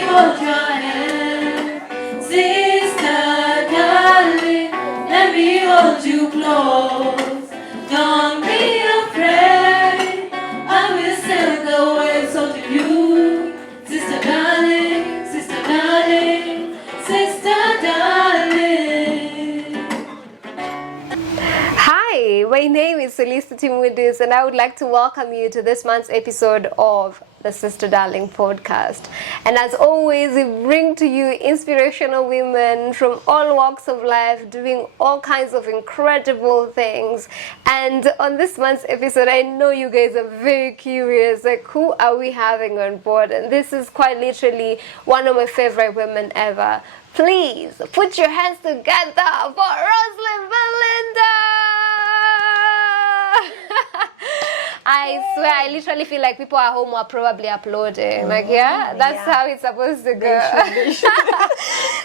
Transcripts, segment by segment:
hold your hand. Sister, darling, let me hold you close. Don't be afraid, I will sail the waves of you. Sister, darling, sister, darling, sister, darling. Hi, my name is Felicity Mudis, and I would like to welcome you to this month's episode of the Sister Darling podcast. And as always, we bring to you inspirational women from all walks of life doing all kinds of incredible things. And on this month's episode, I know you guys are very curious, like, who are we having on board? And this is quite literally one of my favorite women ever. Please put your hands together for Roselyne Belinda. I swear, I literally feel like people at home are probably applauding. Like, yeah, that's how it's supposed to go. They should.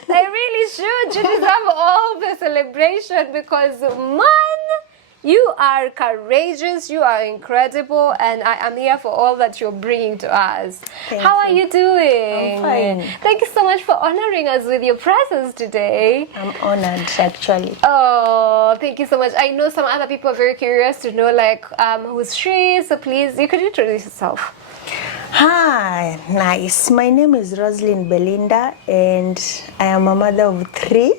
They really should. You deserve all the celebration because, man, you are courageous, you are incredible, and I am here for all that you're bringing to us. How are you doing? I'm fine. Thank you so much for honoring us with your presence today. I'm honored, actually. Oh, thank you so much. I know some other people are very curious to know, like, who's she? So please, you could introduce yourself. Hi, nice. My name is Roselyne Belinda, and I am a mother of 3.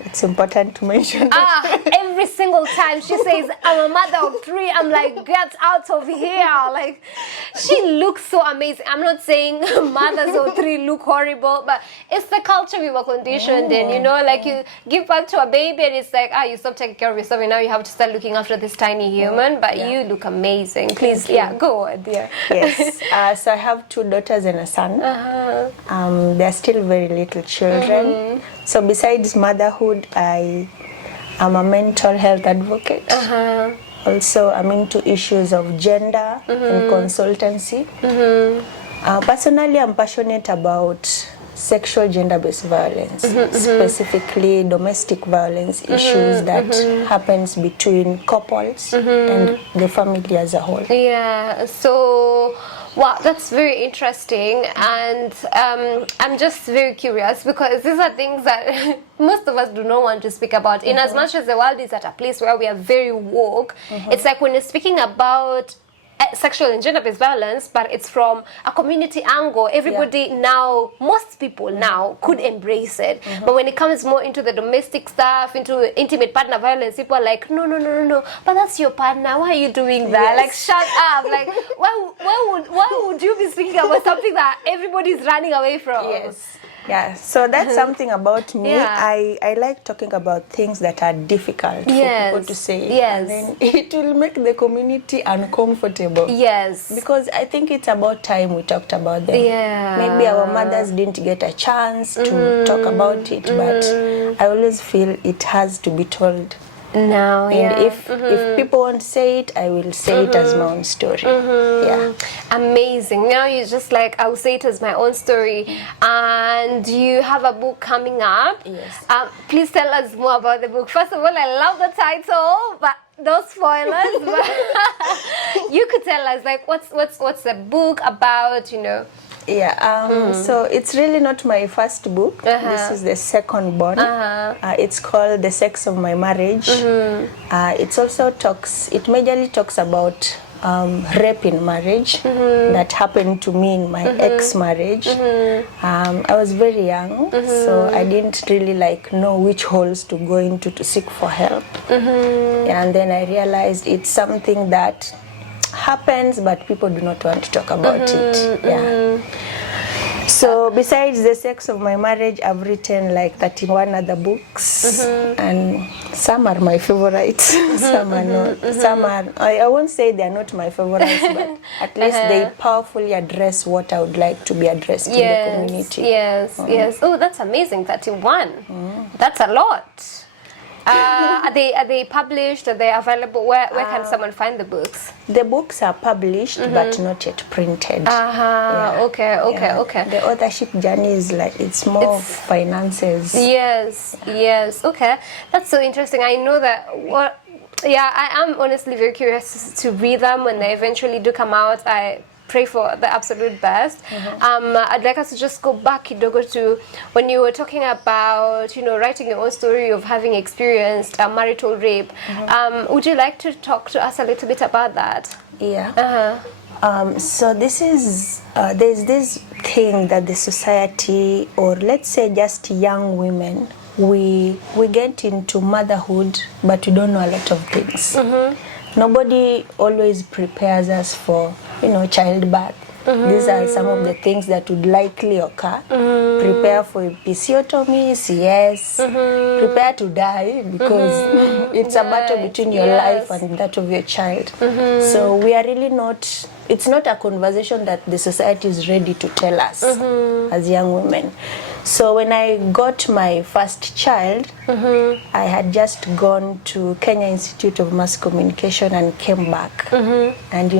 It's important to mention that. Every single time she says, I'm a mother of 3, I'm like, get out of here. Like, she looks so amazing. I'm not saying mothers of 3 look horrible, but it's the culture we were conditioned in, you know, like you give birth to a baby and it's like, you stop taking care of yourself and now you have to start looking after this tiny human, but you look amazing. Please, go on, dear. Yes. So I have 2 daughters and a son. They're still very little children. So besides motherhood, I am a mental health advocate. Also, I'm into issues of gender and consultancy. Personally, I'm passionate about sexual gender-based violence, specifically domestic violence issues that happens between couples and the family as a whole. Yeah, so wow, that's very interesting, and I'm just very curious because these are things that most of us do not want to speak about. In as much as the world is at a place where we are very woke, it's like when you're speaking about sexual and gender-based violence, but it's from a community angle. Everybody now, most people now could embrace it. But when it comes more into the domestic stuff, into intimate partner violence, people are like, no. But that's your partner. Why are you doing that? Like, shut up. Like, why would you be speaking about something that everybody's running away from? Yes. Yeah, so that's something about me. I like talking about things that are difficult for people to say. Yes. And then it will make the community uncomfortable. Yes. Because I think it's about time we talked about them. Yeah. Maybe our mothers didn't get a chance to talk about it, but I always feel it has to be told. No, And if people won't say it, I will say it as my own story. Yeah. Amazing. Now you're just like, I'll say it as my own story. And you have a book coming up. Yes. Please tell us more about the book. First of all, I love the title, but no spoilers. But you could tell us, like, what's the book about, you know? Yeah, so it's really not my first book. This is the second born. It's called The Sex of My Marriage. It majorly talks about rape in marriage that happened to me in my ex-marriage. I was very young, so I didn't really know which holes to go into to seek for help. And then I realized it's something that happens, but people do not want to talk about it. Yeah. So besides The Sex of My Marriage, I've written 31 other books, and some are my favorites, some are not. Some are, I won't say they're not my favorites, but at least they powerfully address what I would like to be addressed in the community. Yes. Oh, that's amazing, 31. That's a lot. Are they published? Are they available? Where can someone find the books? The books are published, but not yet printed. Okay. The authorship journey is it's more of finances. Yes. Okay, that's so interesting. I know that. I am honestly very curious to read them when they eventually do come out. pray for the absolute best. I'd like us to just go back kidogo to when you were talking about, writing your own story of having experienced marital rape. Would you like to talk to us a little bit about that? Yeah. So this is, there's this thing that the society, or let's say just young women, we get into motherhood, but we don't know a lot of things. Nobody always prepares us for, childbirth. These are some of the things that would likely occur. Prepare for episiotomy, CS, prepare to die, because it's a battle between your life and that of your child. So we are really not, it's not a conversation that the society is ready to tell us as young women. So when I got my first child, I had just gone to Kenya Institute of Mass Communication and came back. And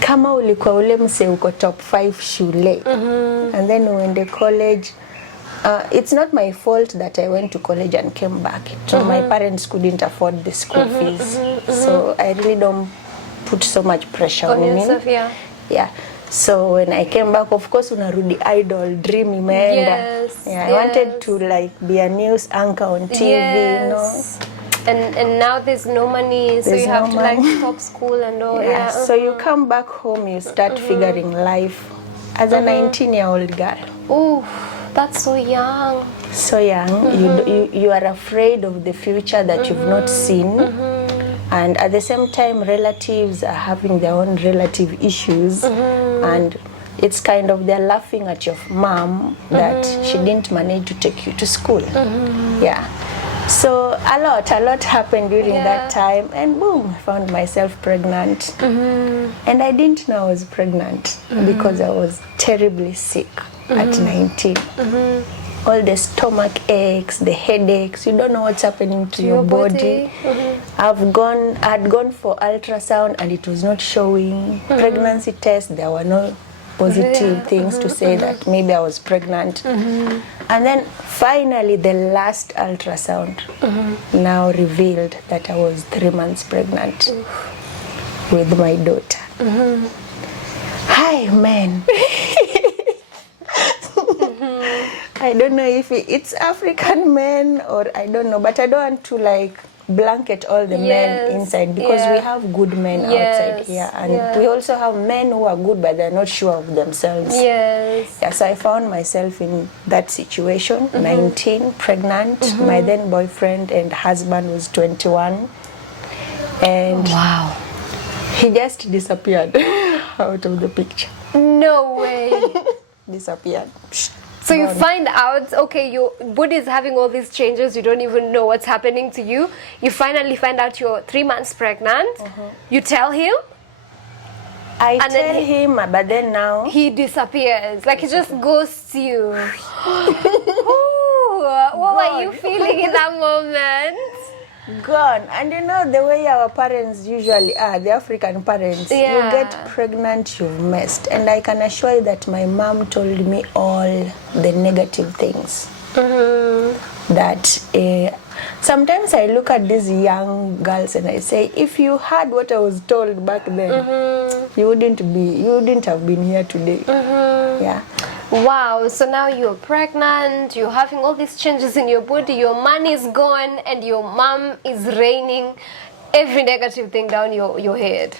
kama ulikuwa ule mse uko top 5 shule, and then uende college, it's not my fault that I went to college and came back. So my parents couldn't afford the school fees. So I really don't put so much pressure on yourself, me. Yeah. So when I came back, of course, unarudi idol, dream imeenda. I wanted to be a news anchor on TV, And now there's no money, so you have to stop school and all. So you come back home, you start figuring life as a 19-year-old girl. Oh, that's so young. So young. You are afraid of the future that you've not seen. And at the same time, relatives are having their own relative issues. And it's kind of, they're laughing at your mom that she didn't manage to take you to school. So a lot happened during that time, and boom, I found myself pregnant. And I didn't know I was pregnant because I was terribly sick at 19. All the stomach aches, the headaches, you don't know what's happening to your body. I'd gone for ultrasound and it was not showing. Pregnancy test, there were no positive things to say that maybe I was pregnant. And then finally the last ultrasound now revealed that I was 3 months pregnant with my daughter. Hi, man. I don't know if it's African men or I don't know, but I don't want to blanket all the men inside, because we have good men outside here, and we also have men who are good but they're not sure of themselves. So I found myself in that situation, 19, pregnant. My then boyfriend and husband was 21, and he just disappeared out of the picture. No way. Disappeared. So you find out, okay, your body is having all these changes, you don't even know what's happening to you. You finally find out you're 3 months pregnant. You tell him. I tell him, but then now he disappears. He just ghosts you. What were you feeling in that moment? Gone. And the way our parents usually are, the African parents, you get pregnant, you've messed. And I can assure you that my mom told me all the negative things. That sometimes I look at these young girls and I say, if you had what I was told back then, you wouldn't have been here today. Wow, so now you're pregnant, you're having all these changes in your body, your money is gone, and your mom is raining every negative thing down your head.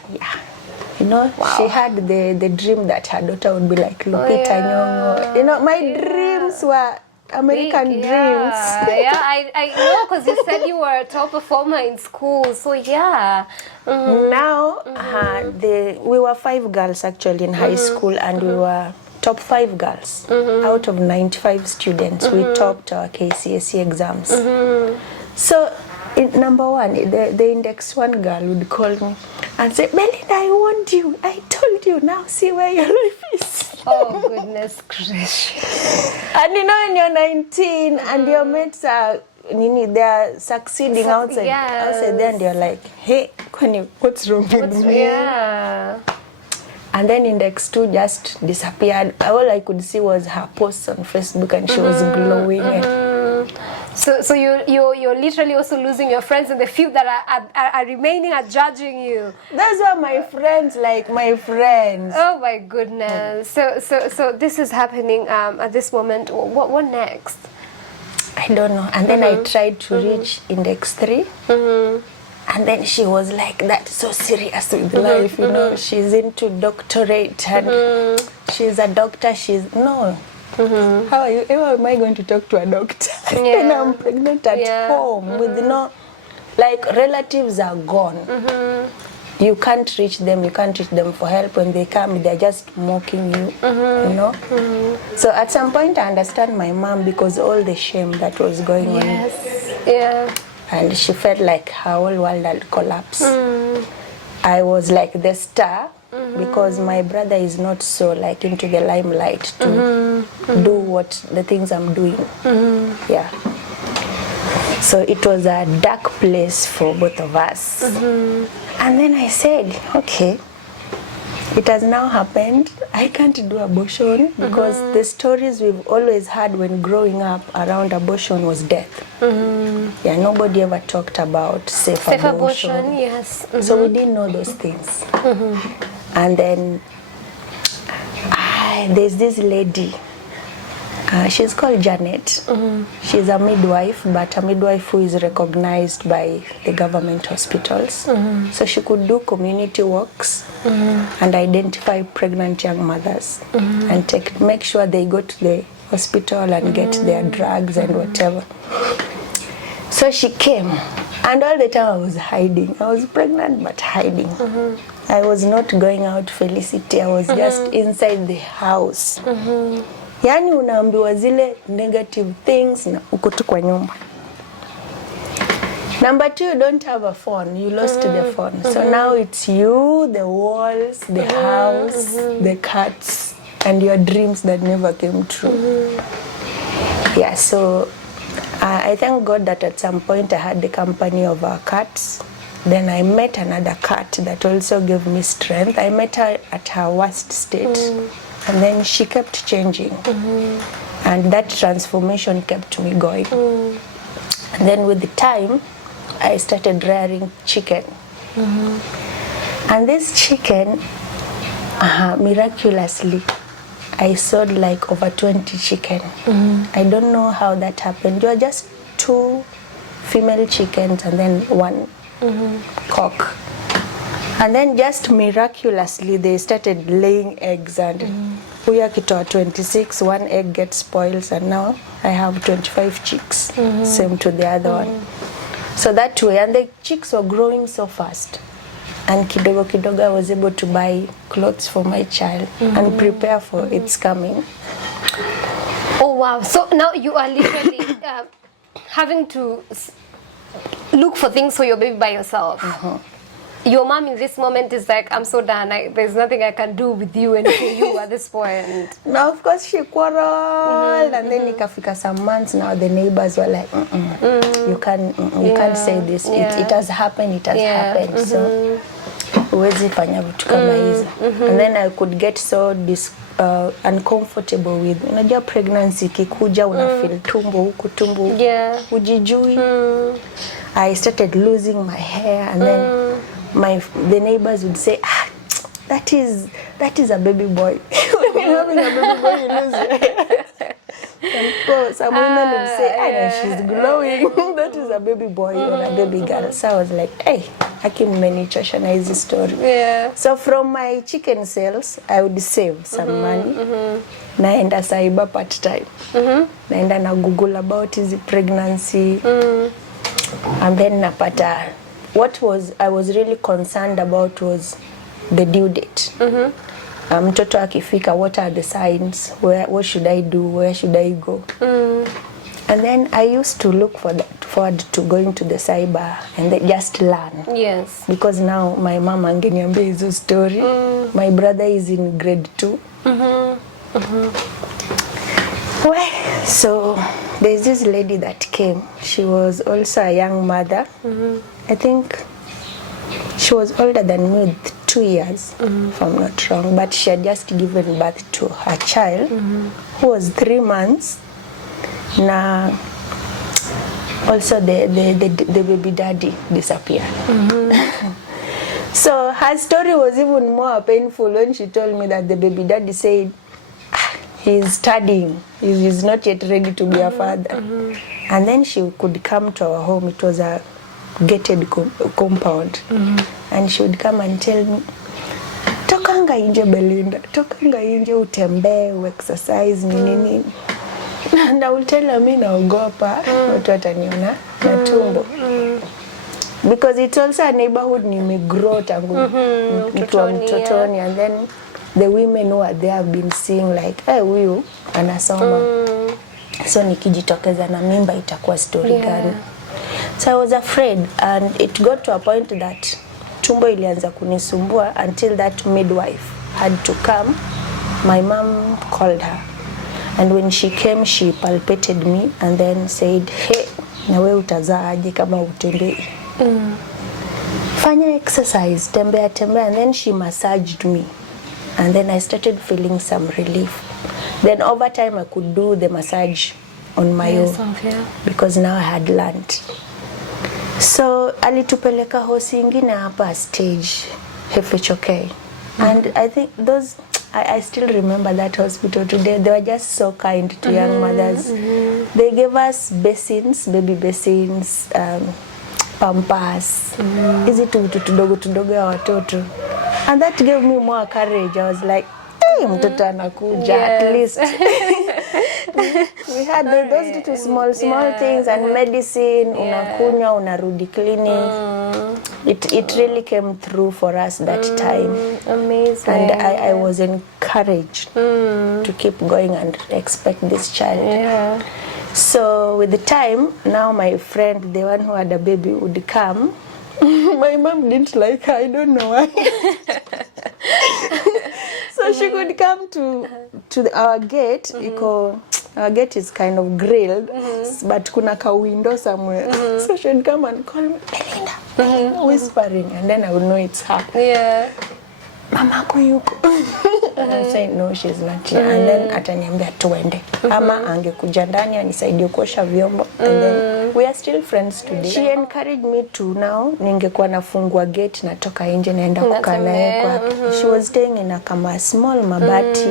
She had the dream that her daughter would be like Lupita Nyong'o. My dreams were American dreams. I know, because you said you were a top performer in school, so Now, we were 5 girls actually in high school, and we were top 5 girls out of 95 students. We topped our KCSE exams. So, number one, the index 1 girl would call me and say, Belinda, I warned you. I told you. Now see where your life is. Oh, goodness gracious. And when you're 19 and your mates are they're succeeding outside there, and you're like, hey, what's wrong with me? And then index 2 just disappeared. All I could see was her posts on Facebook, and she was glowing. So you're literally also losing your friends, and the few that are remaining are judging you. Those are my friends, like my friends. Oh my goodness. So this is happening at this moment. What next? I don't know. And then I tried to reach index 3. And then she was like that, so serious with life, you know. She's into doctorate and she's a doctor. No. How am I going to talk to a doctor? And I'm pregnant at home with like relatives are gone. You can't reach them. You can't reach them for help. When they come, they're just mocking you, you know. So at some point, I understand my mom because all the shame that was going on. Yeah. And she felt like her whole world had collapsed. I was like the star because my brother is not so like into the limelight to do what the things I'm doing. Yeah. So it was a dark place for both of us. And then I said, okay, it has now happened. I can't do abortion because the stories we've always had when growing up around abortion was death. Yeah, nobody ever talked about safe abortion. Yes. So we didn't know those things. And then there's this lady. She's called Janet. She's a midwife, but a midwife who is recognized by the government hospitals. So she could do community walks and identify pregnant young mothers and make sure they go to the hospital and get their drugs and whatever. So she came, and all the time I was hiding. I was pregnant but hiding. I was not going out, Felicity. I was just inside the house. Yani unaambiwa zile negative things na uko tu kwa nyumba. Number 2, you don't have a phone. You lost the phone. So now it's you, the walls, the house, the cats, and your dreams that never came true. Yeah, so I thank God that at some point I had the company of our cats. Then I met another cat that also gave me strength. I met her at her worst state. And then she kept changing. And that transformation kept me going. And then with the time, I started rearing chicken. And this chicken, miraculously, I sold like over 20 chicken. I don't know how that happened. You are just 2 female chickens and then 1 cock. And then just miraculously they started laying eggs, and we are at 26, 1 egg gets spoiled, and now I have 25 chicks, same to the other one. So that way, and the chicks were growing so fast. And kidogo kidogo I was able to buy clothes for my child and prepare for its coming. Oh wow, so now you are literally having to look for things for your baby by yourself. Your mom in this moment is like, I'm so done. There's nothing I can do with you and for you at this point. Now, of course, she quarreled, and then ikafika some months. Now the neighbors were like, you can't say this. It has happened. It has happened. So, huwezi fanya vitu kama hizo. And then I could get so uncomfortable with. Unajua pregnancy kikuja unafeel tumbo huku tumbo hujijui. I started losing my hair, and then the neighbors would say, that is a baby boy. When you're having a baby boy, you lose your hair. And some women would say, she's glowing. That is a baby boy or a baby girl. So I was like, hey, hakimenichosha hizi story. So from my chicken sales, I would save some money. Naenda saiba part time. Naenda na Google about his pregnancy. And then napata. I was really concerned about was the due date. Mtoto akifika, what are the signs? What should I do? Where should I go? And then I used to look forward to going to the cyber and then just learn. Yes. Because now my mom angeniambia hizo story. My brother is in grade 2. Well, so there's this lady that came. She was also a young mother. I think she was older than me with 2 years, if I'm not wrong. But she had just given birth to her child, who was 3 months. Na also the baby daddy disappeared. So her story was even more painful when she told me that the baby daddy said he's studying, he's not yet ready to be a father. And then she could come to our home. It was a gated compound. And she would come and tell me, tokanga inje Belinda, tokanga inje utembee, exercise, nini. And I will tell her, mimi naogopa watu wataniona na tumbo. Because it's also a neighborhood nimegrow tangu mtotoni, and then the women who are there have been seeing like, hey, huyu anasoma. So nikijitokeza na mimba itakuwa story gani? So I was afraid, and it got to a point that tumbo ilianza kunisumbua until that midwife had to come. My mom called her, and when she came she palpated me and then said, hey, na wewe utazaa aje kama utembei? Fanya exercise, tembea. And then she massaged me, and then I started feeling some relief. Then over time I could do the massage on my own, because now I had learned. So alitupeleka hosi ingine hapa stage FHOK. And I think those, I still remember that hospital today. They were just so kind to young mothers. They gave us basins, baby basins, pampers, hizi tudogo ya watoto. And that gave me more courage. I was like, hey, mtoto anakuja, at least. We had those little small things, and medicine, unakunywa, unarudi cleaning. It really came through for us that time. Amazing. And I was encouraged to keep going and expect this child. So with the time, now my friend, the one who had a baby, would come. My mom didn't like her, I don't know why. So she could come to our gate. Our gate is kind of grilled, but kuna ka window somewhere. So she'd come and call me, Belinda, whispering, and then I would know it's her. Mama kuyuko. And I said, no, she's not here. And then ataniambia tuende. Ama angekuja ndani anisaidie kuosha vyombo. And then we are still friends today. She encouraged me to now, ningekuwa nafungua gate natoka nje naenda kukaa naye kwake. She was staying in a kama small mabati.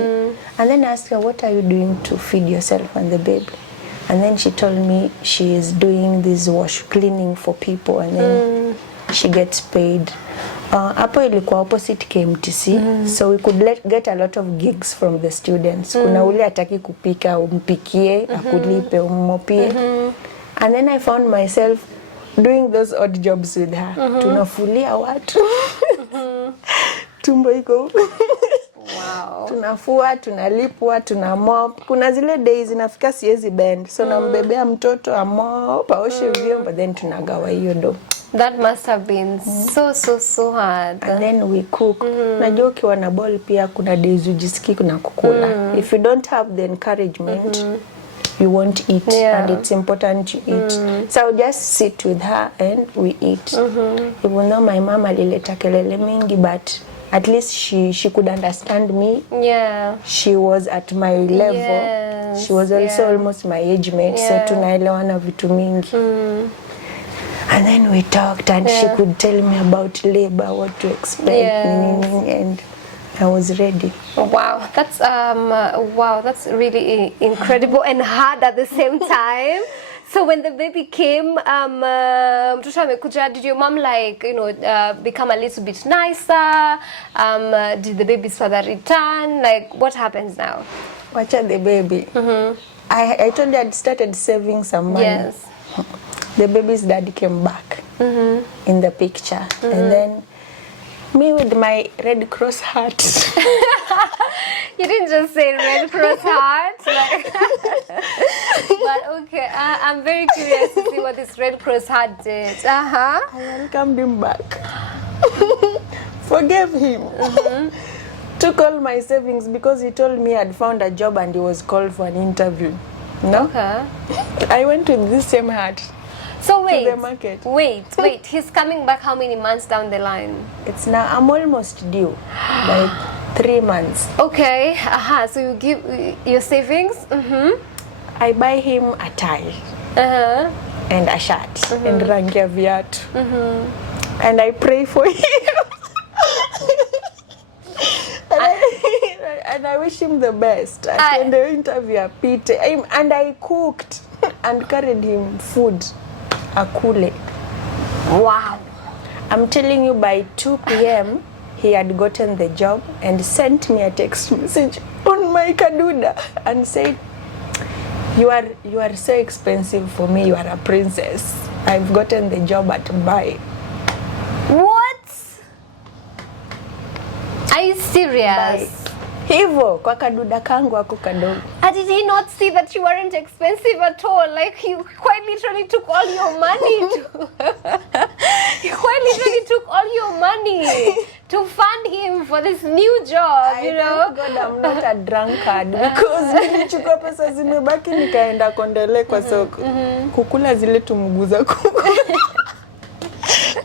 And then I asked her, what are you doing to feed yourself and the baby? And then she told me she is doing this wash cleaning for people, and then she gets paid. Hapo ilikuwa opposite KMTC, so we could get a lot of gigs from the students. Kuna ule ataki kupika, umpikie, akulipe, umopie. And then I found myself doing those odd jobs with her. Tunafulia watu. Tumbo iko. Wow. Tunafua, tunalipwa, tunamop. Kuna zile days inafika siezi bend. So nambebea mtoto amop, aoshe vyombo, then tunagawa hiyo do. That must have been so hard. And then we cook. Najua ukiwa na ball pia kuna days ujisikii kuna kukula. If you don't have the encouragement, you won't eat. And it's important you eat. So I'll just sit with her and we eat. Even though my mom alileta kelele mingi, but at least she could understand me. She was at my level. She was also almost my age mate. So tunaelewana vitu mingi. And then we talked, and she could tell me about labor, what to expect, and I was ready. Wow, that's really incredible and hard at the same time. So when the baby came, did your mom become a little bit nicer? Did the baby's father return? Like, what happens now? Watch out the baby. I told you I'd started saving some money. Yes. The baby's daddy came back in the picture. And then me with my Red Cross hat. You didn't just say Red Cross hat. But okay, I'm very curious to see what this Red Cross hat did. I welcomed him back. Forgave him. Took all my savings because he told me I'd found a job and he was called for an interview. No? Okay. I went with this same hat. So wait, to the market. wait. He's coming back how many months down the line? It's now, I'm almost due. Like 3 months. Okay. So you give your savings? I buy him a tie. and a shirt and rangi ya viatu. And I pray for him. And I wish him the best. At the interview apite. And I cooked and carried him food. Akule. Wow. I'm telling you, by 2 p.m. he had gotten the job and sent me a text message on my Kaduda and said, you are so expensive for me, you are a princess. I've gotten the job at Bai. What? Are you serious? Bai. Hivo, kwa Kaduda kangu ako kadogo. Did he not see that you weren't expensive at all? Like, you quite literally took all your money you quite literally took all your money to fund him for this new job, you know? Thank God I'm not a drunkard because nilichukua pesa zimebaki nikaenda Kondele kwa soko. Kukula zile tumuguza kuku.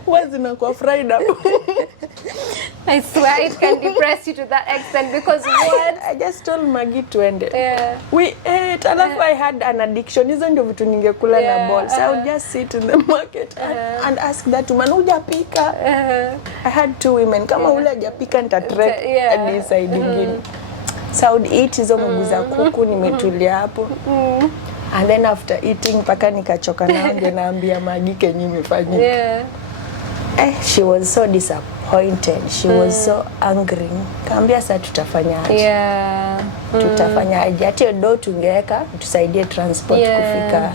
Wazina kwa fried up. I swear it can depress you to that extent because what? I just told Maggie to end it. Yeah. We ate. Alafu I had an addiction. Hizo ndio vitu ningekula na balls. I would just sit in the market and ask that woman, hujapika? I had 2 women. Kama ule hajapika nitatrek hadi side nyingine. So I would eat hizo mguza kuku nimetulia hapo. And then after eating paka nikachoka nao ndio naambia Maggie kenye imefanyika. She was so disappointed. She was so angry. Kaambia sasa tutafanya aje? Tutafanya aje? Hata do tungeweka tusaidie transport kufika.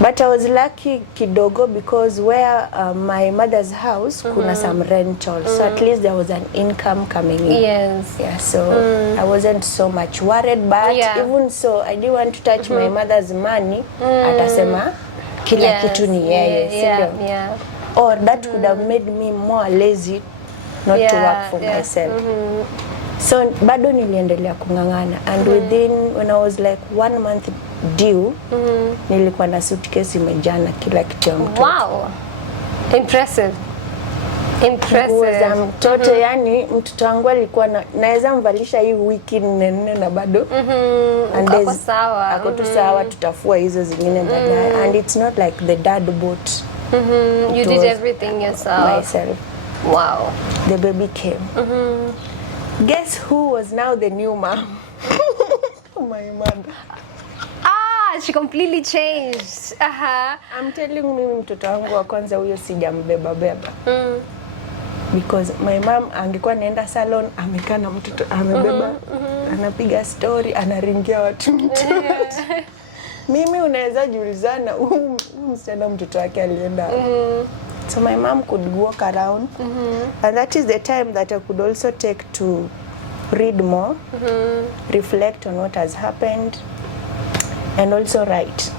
But I was lucky kidogo because where my mother's house kuna some rental. So at least there was an income coming in. Yeah, so I wasn't so much worried, but even so I didn't want to touch my mother's money. Atasema kila kitu ni yeye, or that could have made me more lazy not to work for myself. So bado niliendelea kungangana, and when I was like 1 month due, nilikuwa na suitcase imejana kila kitu ya mtoto. Wow. Impressive. Za mtoto, yani mtoto wangu alikuwa naweza mvalisha hii wiki 4 na bado ako sawa. Ako tu sawa, tutafua hizo zingine baadaye. And it's not like the dad bought. You did everything yourself. Myself. Wow. The baby came. Guess who was now the new mom? My mother. She completely changed. I'm telling you, mtoto wangu wa kwanza huyo sijambeba beba. Because my mom angekuwa naenda salon, amekaa na mtoto amebeba, anapiga story, anaringia watu mtoto. Mimi unaweza jiulizana msichana mtoto wake alienda. So my mom could walk around, and that is the time that I could also take to read more, reflect on what has happened, and also write.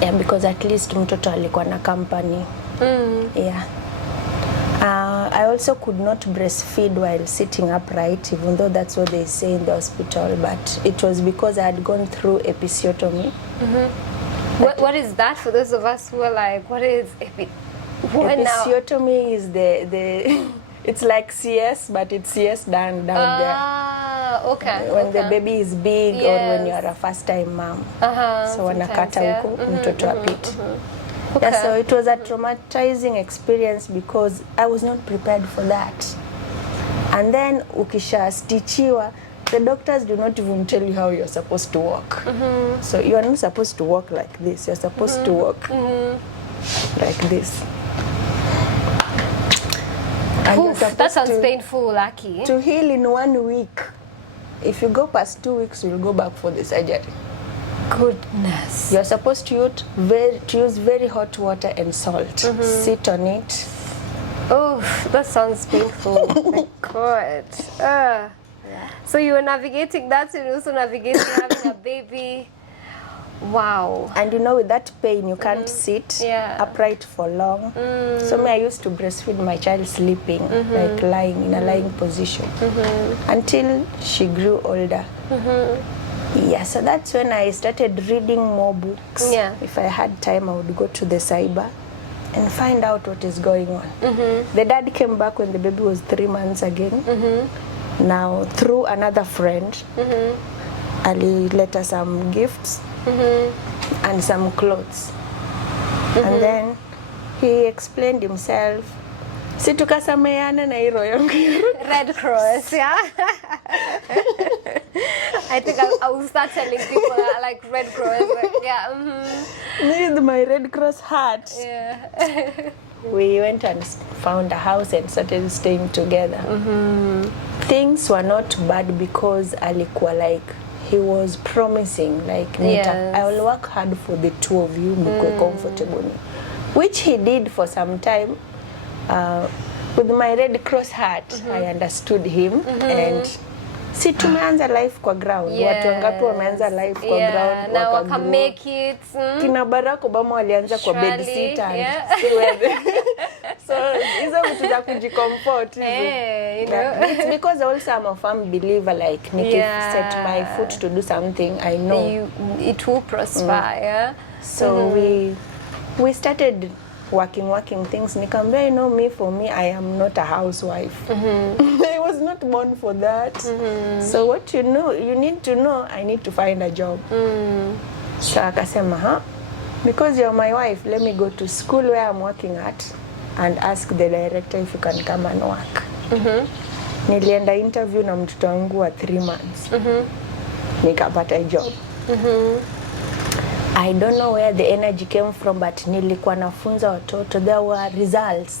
Yeah, because at least mtoto alikuwa na company. Yeah. I also could not breastfeed while sitting upright, even though that's what they say in the hospital, but it was because I had gone through episiotomy. What is that for those of us who are like, what is episiotomy? Is the it's like CS, but it's CS down there. Okay. When the baby is big, or when you are a first time mom. So wanakata huko mtoto apite. Okay. Yeah, so it was a traumatizing experience because I was not prepared for that. And then ukisha stitchiwa, the doctors do not even tell you how you're supposed to walk. So you are not supposed to walk like this. You're supposed to walk like this. That sounds painful, Lucky. To heal in 1 week. If you go past 2 weeks, you'll go back for the surgery. Goodness. You're supposed to use very hot water and salt. Sit on it. Oh, that sounds painful. My God. So you were navigating that, and also navigating having a baby. Wow. And you know, with that pain, you can't sit upright for long. So I used to breastfeed my child sleeping, like lying in a lying position, until she grew older. Yeah, so that's when I started reading more books. If I had time, I would go to the cyber and find out what is going on. The dad came back when the baby was 3 months again. Now, through another friend, Ali let us some gifts. and some clothes. And then he explained himself. Si tukasameana na hiro yangu. Red Cross, yeah. I think I will start telling people like Red Cross, yeah. With my Red Cross hat. Yeah. We went and found a house and started staying together. Things were not bad because alikuwa like he was promising like Nita, I will work hard for the two of you mkwe comfortable, which he did for some time. With my Red Cross hat, I understood him and si tumeanza life kwa ground. Watu wangapi wameanza life kwa ground na waka make it. Kina Barack Obama walianza kwa bed sitter and so hizo vitu za kujicomfort hizo. You know. It's because also I'm a firm believer like set my foot to do something, I know it will prosper. Yeah. So we started working things. Nikamwambia, you know me, for me, I am not a housewife. I was not born for that. So what you need to know, I need to find a job. So akasema, because you're my wife, let me go to school where I'm working at and ask the director if you can come and work. Nilienda interview na mtoto wangu wa 3 months. Nikapata job. I don't know where the energy came from, but nilikuwa nafunza watoto, there were results.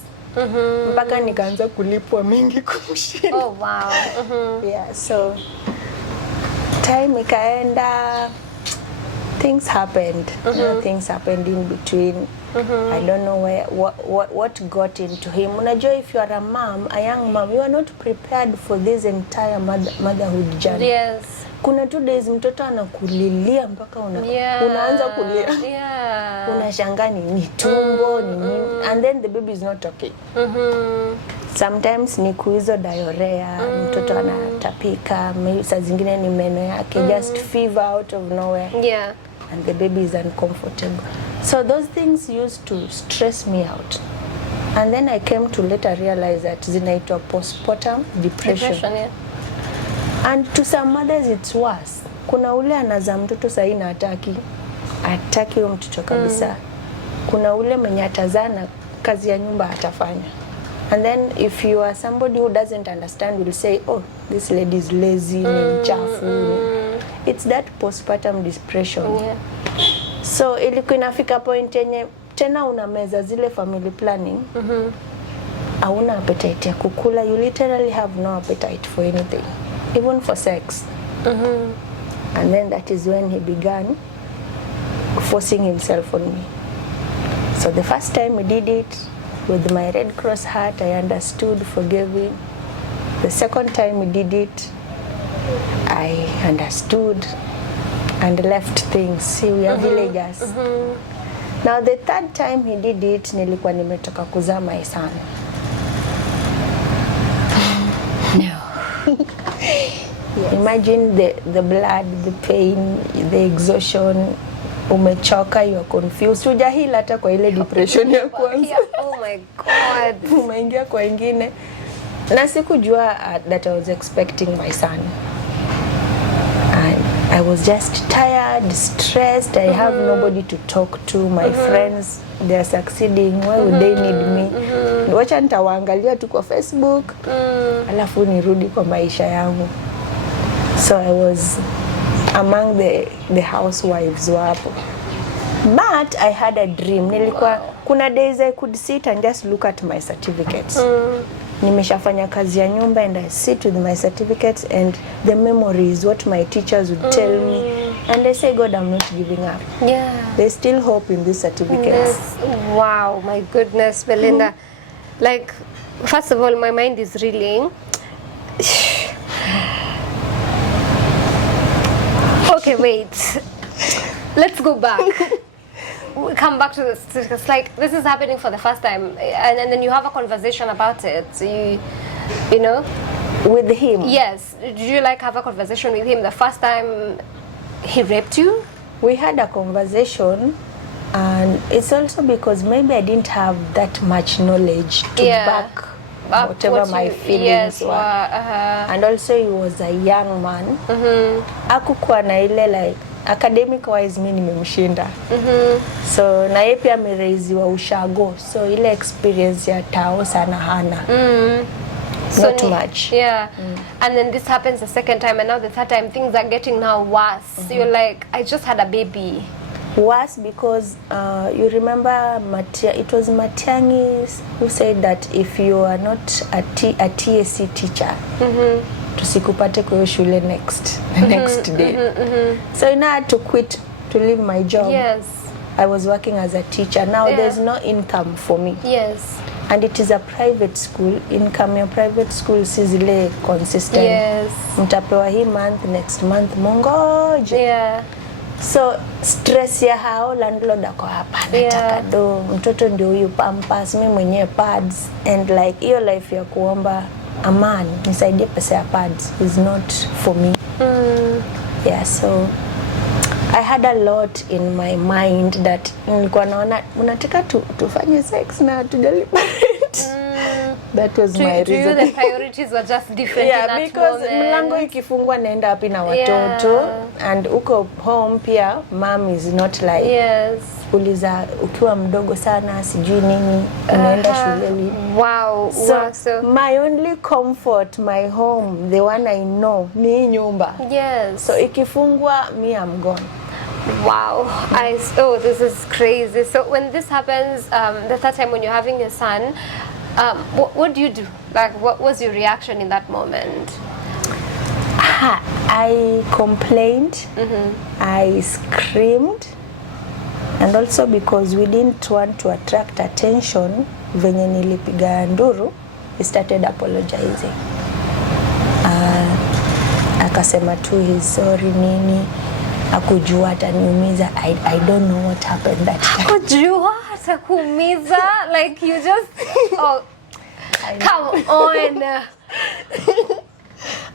Mpaka nikaanza kulipwa mingi kumshinda. Oh wow. Yeah, so time ikaenda, things happened. Things happened in between. I don't know what got into him. Unajua, if you are a mom, a young mom, you are not prepared for this entire motherhood journey. Yes. Kuna 2 days mtoto anakulilia mpaka unaanza kulia. Unashangaa ni tumbo ni nini, and then the baby is not talking. Sometimes ni kuizo diarrhea, mtoto anatapika, saa zingine ni meno yake, just fever out of nowhere. Yeah. And the baby is uncomfortable. So those things used to stress me out. And then I came to later realize that zinaitwa postpartum depression. Yeah. And to some mothers it's worse. Kuna ule anaza mtoto sahi na hataki huyo mtoto kabisa. Kuna ule mwenye atazana kazi ya nyumba atafanya. And then if you are somebody who doesn't understand, will say, oh, this lady is lazy, ni mchafu. It's that postpartum depression. Yeah. So ilikuwa inafika point yenye tena unameza zile family planning. Hauna appetite ya kukula. You literally have no appetite for anything, even for sex. And then that is when he began forcing himself on me. So the first time we did it with my Red Cross hat, I understood, forgave him. The second time we did it, I understood and left things. See, we are villagers. Now the third time he did it, nilikuwa nimetoka kuzaa my son. Yeah. Imagine the blood, the pain, the exhaustion. Umechoka, you are confused. Hujahila hata kwa ile depression ya kwanza. Oh my God. Umeingia kwa ingine. Na sikujua that I was expecting my son. I was just tired, stressed. I have nobody to talk to. My friends, they are succeeding. Why would they need me? Wacha nitawaangalia tu kwa Facebook. Alafu nirudi kwa maisha yangu. So I was among the housewives wapo. But I had a dream. Nilikuwa kuna days I could sit and just look at my certificates. Nimeshafanya kazi ya nyumba and I sit with my certificates and the memories, what my teachers would tell me. And I say, God, I'm not giving up. Yeah. There's still hope in these certificates. Yes. Wow, my goodness, Belinda. Like, first of all, my mind is reeling. Okay, wait. Let's go back. We come back to this. It's like this is happening for the first time, and then you have a conversation about it. You know, with him. Yes. Did you like have a conversation with him the first time he raped you? We had a conversation, and it's also because maybe I didn't have that much knowledge to back whatever my feelings were. And also he was a young man. Hakukuwa na ile like academic wise mimi nimemshinda. So na yeye pia ameraiziwa ushago, so ile experience ya tao sana hana. Not much. Yeah. And then this happens the second time, and now the third time things are getting now worse. So you're like, I just had a baby. Worse because you remember it was Matiang'i who said that if you are not a TSC teacher, tusikupate kwa shule the next day. So I had to quit to leave my job. Yes. I was working as a teacher. Now there's no income for me. Yes. And it is a private school. Income ya private school si zile consistent. Yes. Mtapewa hii month, next month mongoje. Yeah. So stress ya hao landlord ako hapa nataka do, mtoto ndio huyu pampers, mimi mwenyewe pads, and like hiyo life ya kuomba amani nisaidie pesa ya pads is not for me. Yeah, so I had a lot in my mind that nilikuwa naona unataka tufanye sex na tujalipa. That was my reason. You, the priorities were just different in that because moment. mlango ikifungwa naenda wapi na watoto, and uko home pia mom is not like uliza ukiwa mdogo sana sijui nini unaenda shuleni. Wow. So my only comfort, my home, the one I know ni nyumba. Yes. So ikifungwa me I'm gone. Wow. This is crazy. So when this happens, the third time when you're having your son, what do you do? Like, what was your reaction in that moment? I complained, I screamed, and also because we didn't want to attract attention, venye nilipiga nduru, he started apologizing. Akasema tu he's sorry nini, akujua ataniumiza. I don't know what happened that time. Akujua atakuumiza, like you just come on.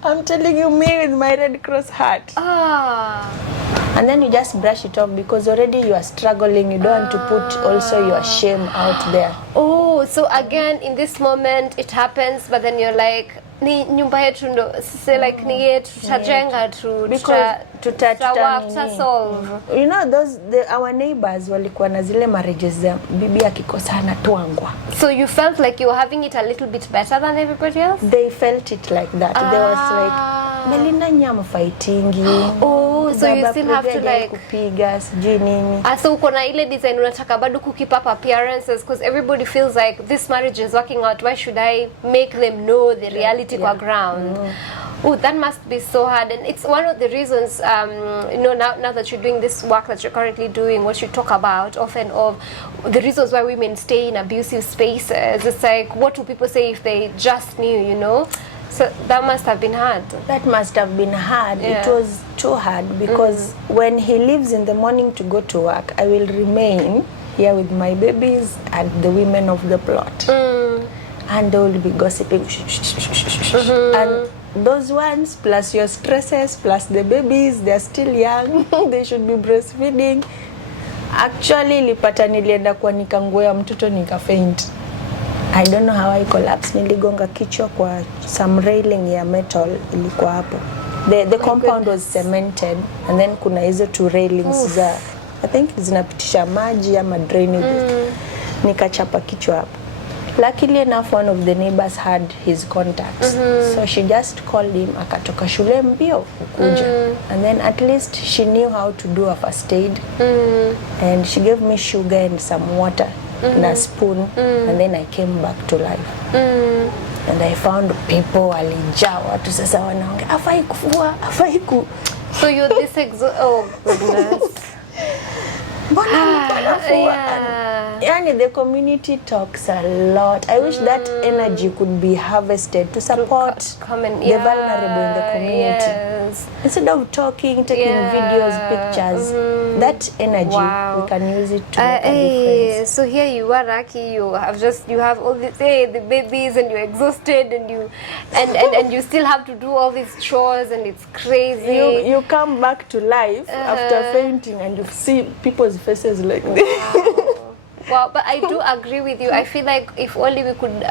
I'm telling you, me with my Red Cross hat. And then you just brush it off because already you are struggling. You don't want to put also your shame out there. Oh, so again in this moment it happens, but then you're like, ni nyumba yetu ndo sisi, like ni yetu tutajenga tu, solve. You know our neighbors walikuwa na zile marriages za bibi akikosa anatwangwa. So you felt like you were having it a little bit better than everybody else? They felt it like that. They was like, Belinda nyama fightingi. Oh, so you still have to like kupiga sijui nini. So uko na ile design unataka bado keep up appearances, because everybody feels like this marriage is working out, why should I make them know the reality kwa ground? Oh, that must be so hard. And it's one of the reasons, you know, now that you're doing this work that you're currently doing, what you talk about off and off, the reasons why women stay in abusive spaces. It's like, what do people say if they just knew, you know? So that must have been hard. That must have been hard. Yeah. It was too hard because when he leaves in the morning to go to work, I will remain here with my babies and the women of the plot. And they will be gossiping. And those ones, plus your stresses, plus the babies, they're still young. They should be breastfeeding. Actually, nilipata nilienda kwa nikangoya mtoto nika faint. I don't know how I collapsed. Niligonga kichwa kwa some railing ya metal ilikuwa hapo. The compound was cemented, and then kuna hizo two railings za I think zinapitisha maji ama drainage. Nikachapa kichwa hapo. Luckily enough, one of the neighbors had his contacts. So she just called him, akatoka shule mbio ukuja. And then at least she knew how to do a first aid. And she gave me sugar and some water in a spoon. And then I came back to life. And I found people walijaa watu sasa wanaongea afai kufua, afai ku. So you're this oh goodness. Yani the community talks a lot. I wish that energy could be harvested to support the vulnerable in the community. Instead of talking, taking videos, pictures, that energy we can use it to make a difference. So here you are, Raki. You have all this, the babies, and you're exhausted, and you still have to do all these chores, and it's crazy. You come back to life after fainting, and you see people's faces like this. Wow, but I do agree with you. I feel like if only we could,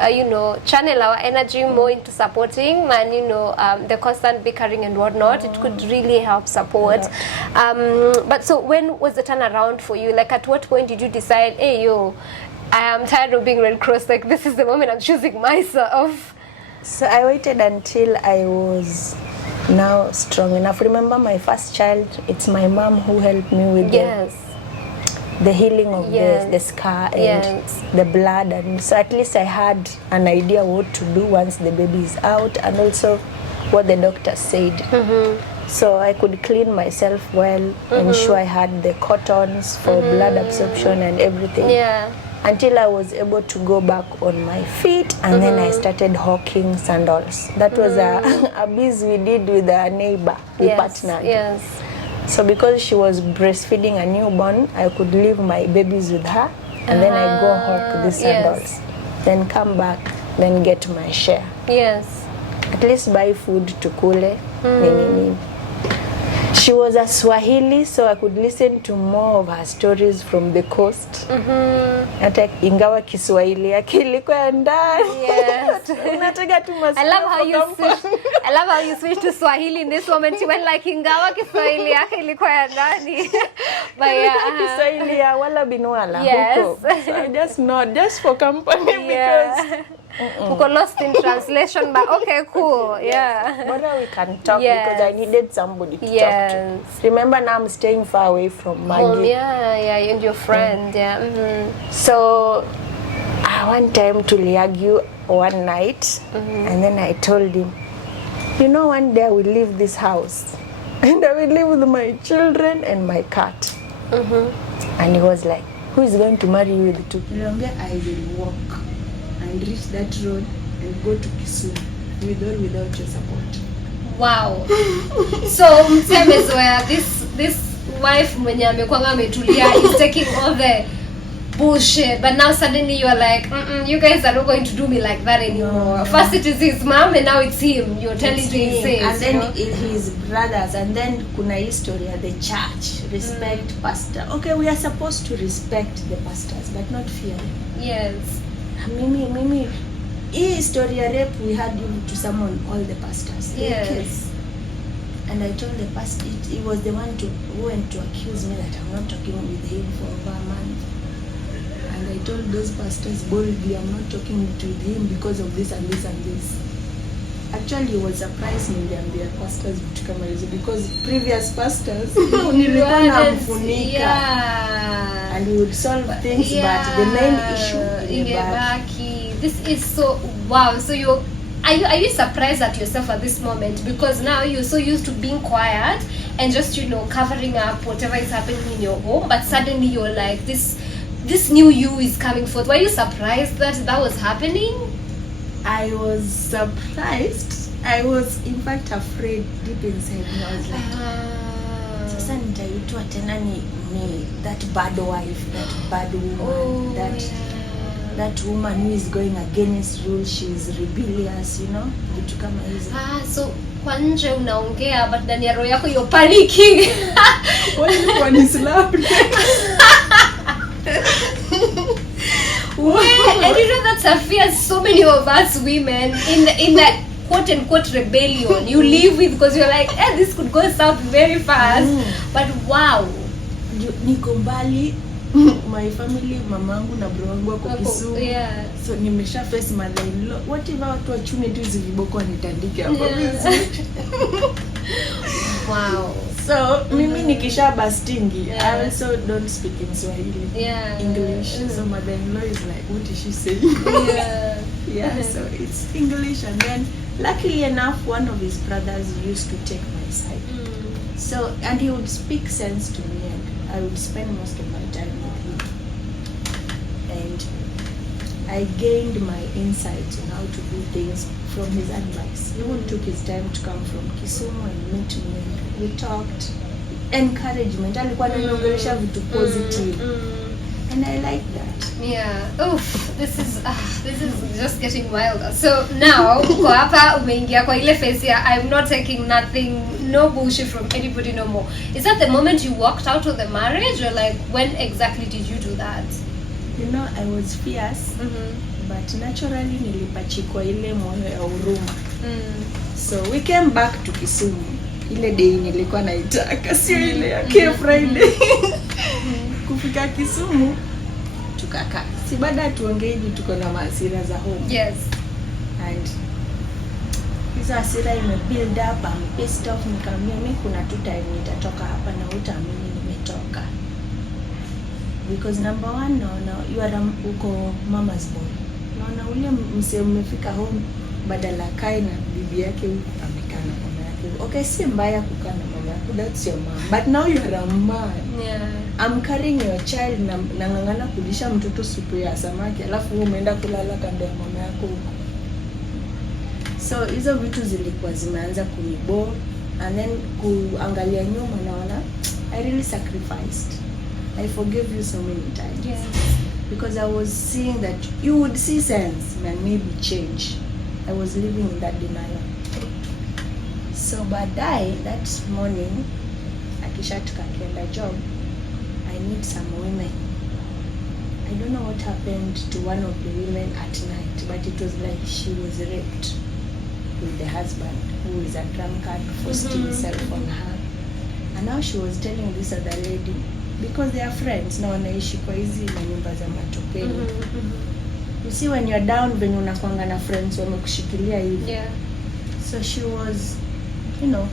channel our energy more into supporting and, the constant bickering and whatnot, it could really help support. But so when was the turnaround for you? Like, at what point did you decide, hey, I am tired of being Red Cross, like, this is the moment I'm choosing myself? So I waited until I was now strong enough. Remember my first child, it's my mom who helped me with the healing of the scar and the blood, and so at least I had an idea what to do once the baby is out, and also what the doctor said. So I could clean myself well, ensure I had the cottons for blood absorption and everything. Until I was able to go back on my feet, and then I started hawking sandals. That was a biz we did with a neighbor. We partnered. So because she was breastfeeding a newborn, I could leave my babies with her, and then I go hawk the sandals. Then come back, then get my share. At least buy food to Kule. She was a Swahili, so I could listen to more of her stories from the coast. Hata ingawa Kiswahili yake ilikuwa ndani. Unataka tu I love how you switched to Swahili in this moment. You went like ingawa Kiswahili yake ilikuwa ndani. But Kiswahili ya wala binwala huko. So I just nod just for company because we lost in translation, but okay, cool. But we can talk because I needed somebody to talk to. Remember, now I'm staying far away from Maggie. Home, and your friend, So, one time to argue one night, and then I told him, one day I will leave this house, and I will live with my children and my cat. And he was like, who is going to marry you with two? I will walk and reach that road and go to Kisumu with or without your support. Wow. So msemezoea this wife mwenye amekwanga ametulia is taking all the bullshit, but now suddenly you are like, you guys are not going to do me like that anymore. First it is his mom, and now it's him. You're telling me his and then his brothers, and then kuna history at the church. Respect pastor. Okay, we are supposed to respect the pastors, but not fear them. Mimi, hii story ya rape, we had to summon all the pastors. And I told the pastor, he was the one who went to accuse me that I'm not talking with him for over a month. And I told those pastors boldly, I'm not talking with him because of this and this and this. Actually, it was surprised me and their pastors because previous pastors nilikuwa namfunika and we would solve things, but the main issue ingebaki. This is so wow. So are you surprised at yourself at this moment, because now you're so used to being quiet and just covering up whatever is happening in your home, but suddenly you're like this new you is coming forth. Were you surprised that was happening? I was surprised. I was in fact afraid deep inside me. I was like, sasa nitaitwa tena ni that bad wife, that bad woman, that woman who is going against rules, she's rebellious, vitu kama hizo. So kwa nje unaongea, but ndani ya roho yako you're panicking. Walikuwa ni slap. And you know that's a fear so many of us women in the quote unquote rebellion you live with, because you're like, this could go south very fast. But wow, niko mbali, my family, mamangu na bro wangu wako Kisumu. So nimesha face mother-in-law, whatever watu wachune tu hizi viboko nitandike hapo. Wow. So mimi nikisha bastingi, I also don't speak in Swahili, English. So mother-in-law is like, what is she saying? So it's English. And then luckily enough, one of his brothers used to take my side. So, and he would speak sense to me, and I would spend most of my time with him. And I gained my insights on how to do things from his advice. He even took his time to come from Kisumu and meet me, and we talked. Encouragement, alikuwa ananiongelesha vitu positive, and I like that. This is just getting wilder. So now uko hapa umeingia kwa ile phase ya I'm not taking nothing, no bullshit from anybody no more. Is that the moment you walked out of the marriage, or like when exactly did you do that? You know, I was fierce, but naturally nilipachikwa ile moyo ya huruma. So we came back to Kisumu. Ile day nilikuwa naitaka, sio ile ya Friday. Kufika Kisumu tukakaa. Si baada tuongeeji tuko na hasira za home. Yes. And hizo hasira build up, I'm pissed off, nikamwambia mimi kuna tu time nitatoka hapa na utaamini nimetoka. Because number one, naona you are uko mama's boy. Naona ule msee umefika home badala kae na bibi yake huko amekaa na mama yake. Okay, si mbaya kukaa na mama yako, that's your mom. But now you are a man. Yeah. I'm carrying your child na ngangana kulisha mtoto supu ya samaki, alafu wewe umeenda kulala kando ya mama yako huko. So hizo vitu zilikuwa zimeanza kunibo, and then kuangalia nyuma naona I really sacrificed. I forgave you so many times. Yes. Because I was seeing that you would see sense and maybe change. I was living in that denial. So baadaye that morning, akisha tukaenda job, I need some women. I don't know what happened to one of the women at night, but it was like she was raped with the husband, who is a drunkard, forced himself on her. And now she was telling this other lady, because they are friends, na wanaishi kwa hizi nyumba za matopeni. You see, when you're down, venye unakuanga na friends wamekushikilia hivi. Yeah. So she was, you know,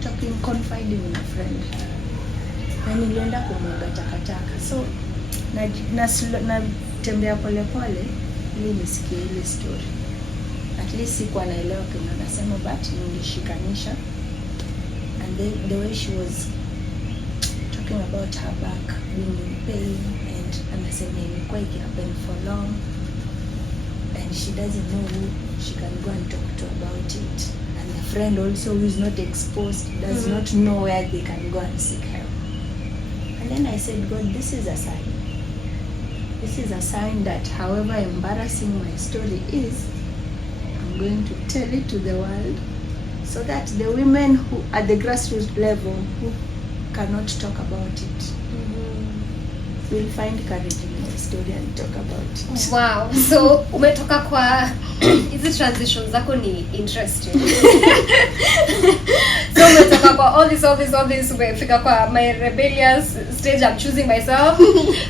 talking, confiding in a friend. Na nilienda kumwaga takataka. So na tembea pole pole ili nisikie ile story. At least sikuwa naelewa kama anasema, but nilishikanisha. And the way she was talking about her back being in pain, and anasema imekuwa ikihappen for long, and she doesn't know who she can go and talk to about it. And the friend also, who is not exposed, does not know where they can go and seek help. And then I said, God, this is a sign. This is a sign that however embarrassing my story is, I'm going to tell it to the world, so that the women who at the grassroots level who cannot talk about it will find courage in my story and talk about it. Wow. So umetoka kwa hizi transitions zako ni interesting. So umetoka kwa all this umefika kwa my rebellious stage, I'm choosing myself,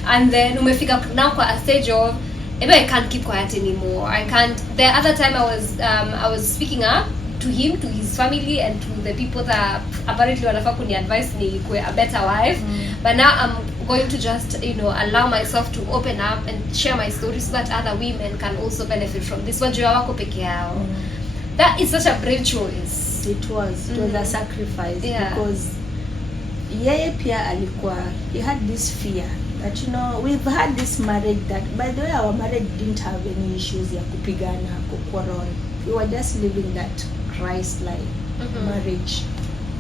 and then umefika now kwa a stage of maybe I can't keep quiet anymore. I can't. The other time I was speaking up to him, to his family, and to the people that apparently wanafaa kuni advise ni kuwe a better wife. But now I'm going to just, you know, allow myself to open up and share my story so that other women can also benefit from this. Wajua wako peke yao. That is such a brave choice. It was a sacrifice, because yeye pia alikuwa, he had this fear that, you know, we've had this marriage that, by the way, our marriage didn't have any issues ya kupigana, kukorona. We were just living that Christ-like marriage.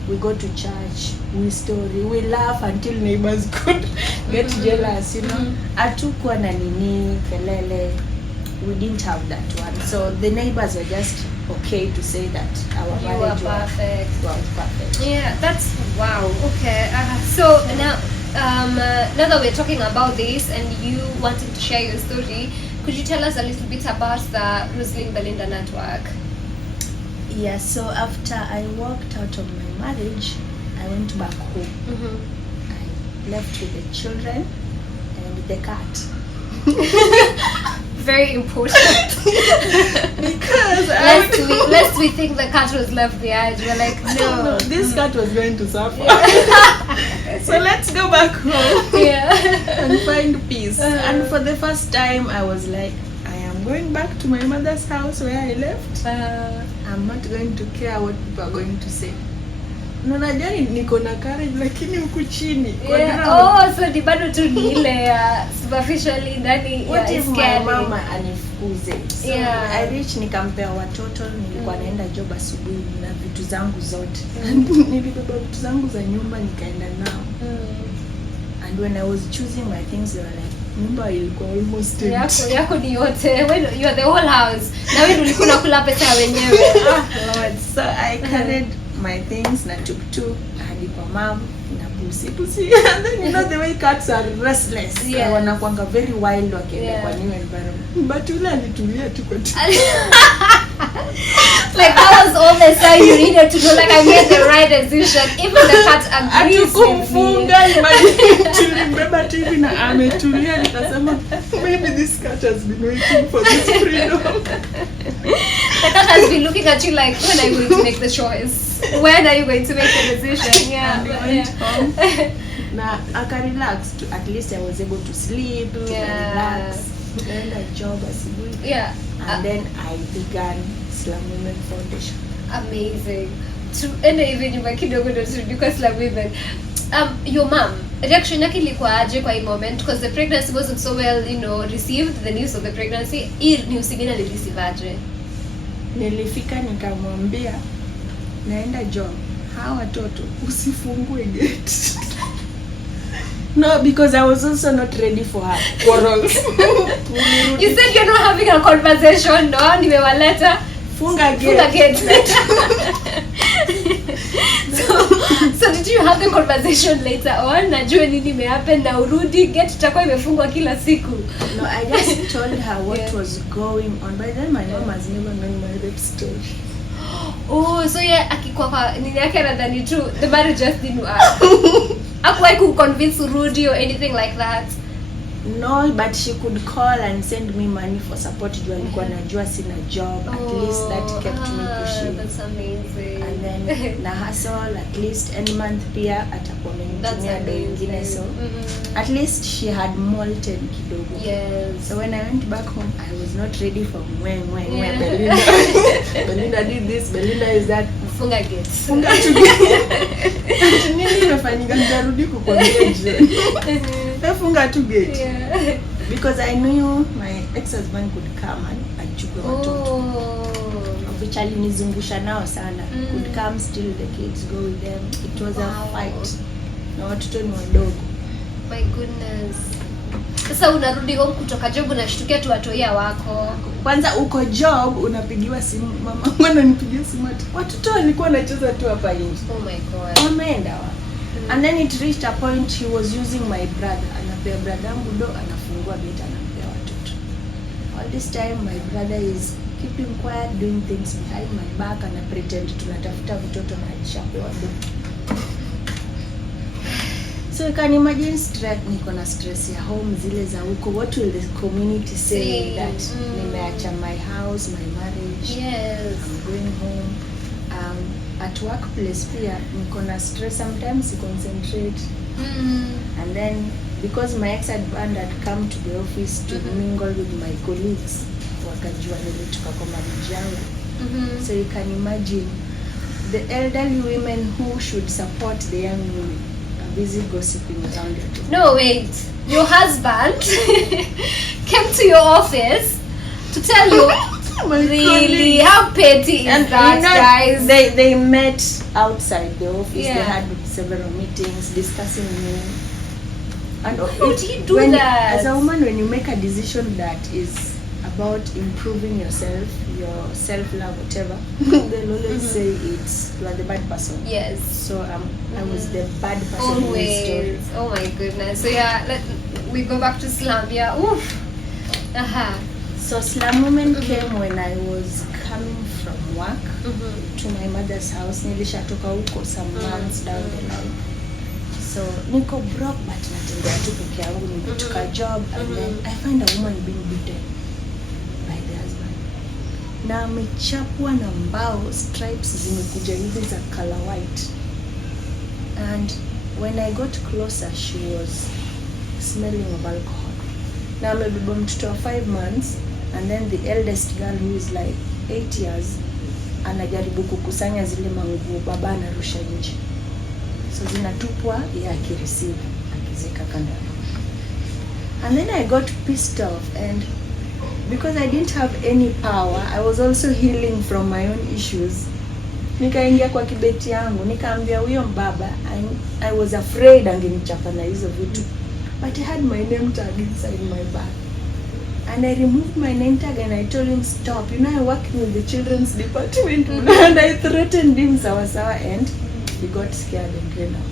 We go to church, we story, we laugh until neighbors could get jealous, you know. Hatukuwa na nini, kelele. We didn't have that one. So the neighbors were just okay to say that our marriage was perfect. Yeah, that's wow. Okay. So now that we're talking about this and you wanting to share your story, could you tell us a little bit about the Roselyne Belinda network? Yeah, so after I walked out of my marriage, I went back home. I left with the children and the cat. Very important. Because lest we think the cat was left behind. We're like, no, this cat was going to suffer. So let's go back home and find peace. And for the first time, I was like, I am going back to my mother's house where I left. I'm not going to care what people are going to say. No, najani niko na courage lakini huku chini. So di bado tu ni ile superficially ndani what if my mama anifukuze? So I reached, nikampea watoto, nilikuwa naenda job asubuhi na vitu zangu zote. Nilibeba vitu zangu za nyumba nikaenda nao. And when I was choosing my things, they were like, nyumba ilikuwa almost empty. Yako ni yote. You are the whole house. Na wewe ulikuwa unakula pesa wenyewe. Lord. So I carried my things na tuk hadi kwa mom na pusi. And then you know the way cats are restless. Yes. Wanakuanga very wild wakienda kwa new environment. But ule alitulia tu kwa like that was all the time you needed to know, like I made the right decision. Even the cat agrees with me. Tulimbeba tu hivi na ametulia, nikasema maybe this cat has been waiting for this freedom. The cat has been looking at you like, when are you going to make the choice? When are you going to make the decision? Yeah. And I went home. Na aka relax. At least I was able to sleep, to relax, to end a job asubuhi. Yeah. And then I began Slum Women Foundation. Amazing. To end even nyuma kidogo ndo turudi Slum Women. Your mom, reaction yake ilikuwa aje kwa hii moment, because the pregnancy wasn't so well, received, the news of the pregnancy. Hii news ingine alireceive aje? Nilifika nikamwambia naenda job. Hawa watoto usifungue gate. No, because I was also not ready for her quarrels. You said you're not having a conversation, no? Nimewaleta. Funga gate. So did you have the conversation later on? Najua nini imehappen na urudi gate itakuwa imefungwa kila siku. No, I just told her what was going on. By then my mom has never known my rape story. Oh, so akikuwa kwa nini yake nadhani tu the marriage just didn't work. Hakuwahi kuconvince urudi or anything like that? No, but she could call and send me money for support. Alikuwa najua sina job. At least that kept me pushing. That's amazing. And then na hustle, at least any month pia atakuwa amenitumia do ingine, so at least she had molted kidogo. Yes. So when I went back home, I was not ready for Belinda. Belinda did this, Belinda is that. Funga gate. Funga tu gate. Nini imefanyika nitarudi kukwambia jioni. Funga tu gate. Yeah. Because I knew my ex-husband could come and achukue watoto. Which alinizungusha nao sana. Could come, steal the kids, go with them. It was a fight. Na watoto ni wadogo. My goodness. Sasa unarudi home kutoka job unashtukia tu watoia wako. Kwanza uko job unapigiwa simu, mama ananipigia simu ati watoto walikuwa wanacheza tu hapa nje. Oh my god. Wameenda wa. And then it reached a point he was using my brother. Anapea brother yangu do, anafungua gate anapea watoto. All this time my brother is keeping quiet, doing things behind my back, and I pretend tunatafuta mtoto na alishapewa do. So you can imagine stress, niko na stress ya home zile za huko. What will the community say that nimeacha my house, my marriage? Yes. I'm going home. At workplace pia niko na stress, sometimes I concentrate. And then because my ex-husband had come to the office to mingle with my colleagues, wakajua nilitoka kwa marriage yangu. So you can imagine the elderly women who should support the young women busy gossiping around it. No, wait. Your husband came to your office to tell you, really? How petty is that, guys? They met outside the office. Yeah. They had several meetings discussing me. And how do you do that? As a woman, when you make a decision that is about improving yourself, your self-love, whatever, they'll always say you are the bad person. Yes. So I was the bad person in this story. Oh my goodness. So yeah, we go back to Slum. Yeah. Oof. So Slum Women came when I was coming from work to my mother's house. Nilishatoka huko some months down the line. So niko broke but natembea tu peke yangu, nimetoka job, and then I find a woman being beaten by the husband. Na amechapwa na mbao, stripes zimekuja hivi za color white. And when I got closer, she was smelling of alcohol. Na amebeba mtoto wa 5 months, and then the eldest girl who is like 8 years anajaribu kukusanya zile manguo baba anarusha nje. So zinatupwa ya akireceive akizika kando. And then I got pissed off, and because I didn't have any power, I was also healing from my own issues. Nikaingia kwa kibeti yangu, nikaambia huyo mbaba, I was afraid angenichapa na hizo vitu. But I had my name tag inside my bag. And I removed my name tag and I told him, stop. You know, I work with the children's department. And I threatened him sawa and he got scared and ran out.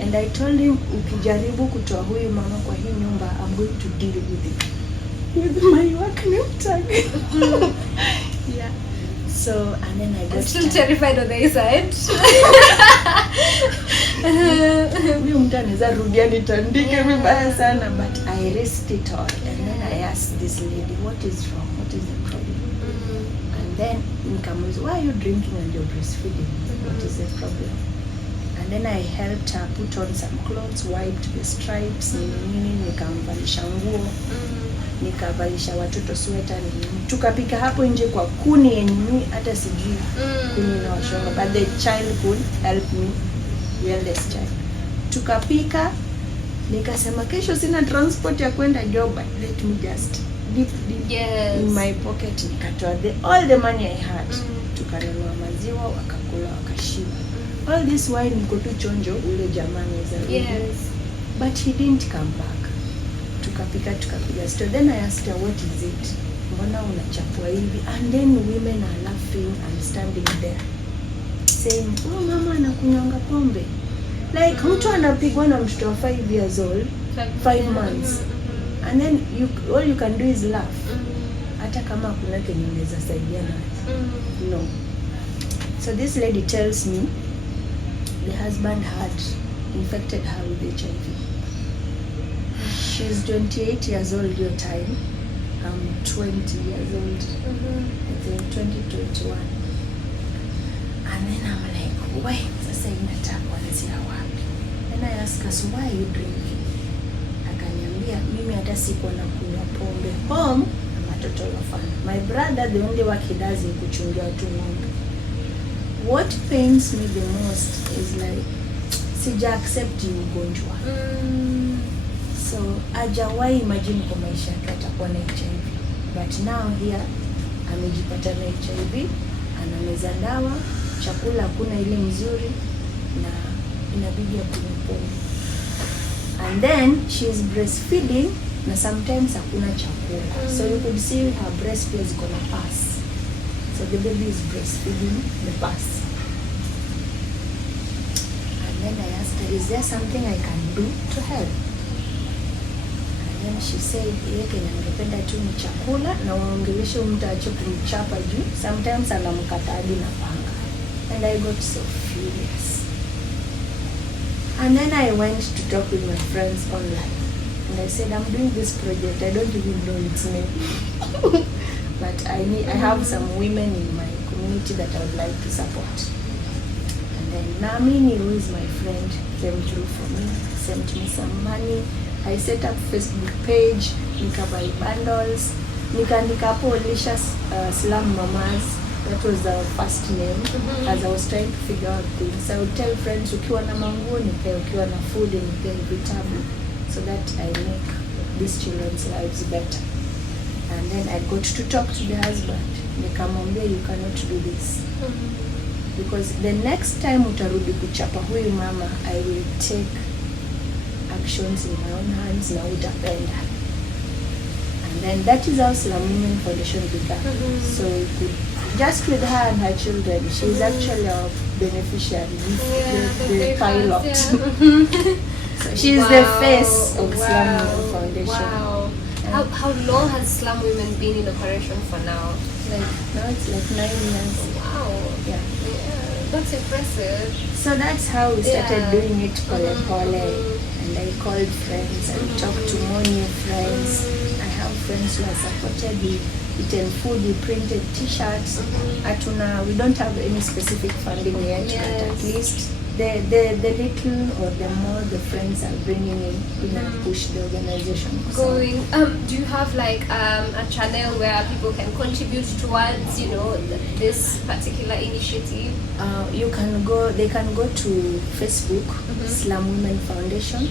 And I told him, ukijaribu kutoa huyu mama kwa hii nyumba, I'm going to deal with it. With my work name tag. Yeah. So, and then I got still terrified on the inside. Huyu mtu anaweza rudia nitandike vibaya sana, but I risked it all. And then I asked this lady, what is wrong? What is the problem? And then nikamuuliza, why are you drinking and you're breastfeeding? What is the problem? And then I helped her put on some clothes, wiped the stripes, nikamvalisha nguo, nikavalisha watoto sweta, tukapika hapo nje kwa kuni yenye mimi hata sijui kuni na washonga, but the child could help me, the eldest child. Tukapika, nikasema kesho sina transport ya kwenda job, but let me just dip in my pocket, nikatoa all the money I had. Tukanunua maziwa, wakakula, wakashiba. All this while niko tu chonjo ule jamani za. Yes. But he didn't come back. Tukapika so then I asked her, what is it? Mbona unachapwa hivi? And then women are laughing and standing there saying, oh mama anakunywanga pombe. Like mtu anapigwa na mtoto wa 5 years old, 5 months. And then all you can do is laugh. Hata kama kuna kenye unaweza saidia na. No. So this lady tells me the husband had infected her with HIV. She's 28 years old your time. I'm 20 years old. I think 2021. And then I'm like, wait, sasa inataka kuanzia wapi? Then I ask her, so why are you drinking? Akaniambia, mimi hata siko na kunywa pombe. Home, na watoto wafanya. My brother, the only work he does is kuchungia watu ng'ombe. What pains me the most is like, sija accept ugonjwa. So hajawahi imagine kwa maisha yake atakuwa na HIV. But now here amejipata na HIV, anameza dawa, chakula hakuna ile mzuri na inabidi akunywe pombe. And then she is breastfeeding na sometimes hakuna chakula. So you could see her breast is gonna pass. So the baby is breastfeeding the pass. And then I asked her, is there something I can do to help? And then she said, yeke nangependa tu ni chakula na uongeleshe mtu ache kumchapa juu. Sometimes anamkata hadi na panga. And I got so furious. And then I went to talk with my friends online. And I said, I'm doing this project. I don't even know its name. But I have some women in my community that I would like to support. And then Namini, who is my friend, came through for me, sent me some money. I set up Facebook page, nika buy bundles, nika hapo Alicia's Slum Mamas. That was our first name. As I was trying to figure out things. I would tell friends, ukiwa na manguo nipe, ukiwa na food nipe vitabu, so that I make these children's lives better. And then I got to talk to the husband. Nikamwambia, you cannot do this. Because the next time utarudi kuchapa huyu mama, I will take actions in my own hands na utapenda. And then that is how Slum Women Foundation began. So we could, just with her and her children, she is actually our beneficiary, the pilot. Yeah. So she is the face of Slum Women Foundation. Wow. How long has Slum Women been in operation for now? Now it's like 9 years. Wow. Yeah. That's impressive. So that's how we started doing it pole pole. And I called friends and talked to more new friends. I have friends who are supported. We eaten food, we printed t-shirts. We don't have any specific funding yet, but at least the little or the more the friends are bringing in, we can push the organization going. Do you have like a channel where people can contribute towards, this particular initiative? They can go to Facebook, Slum Women Foundation.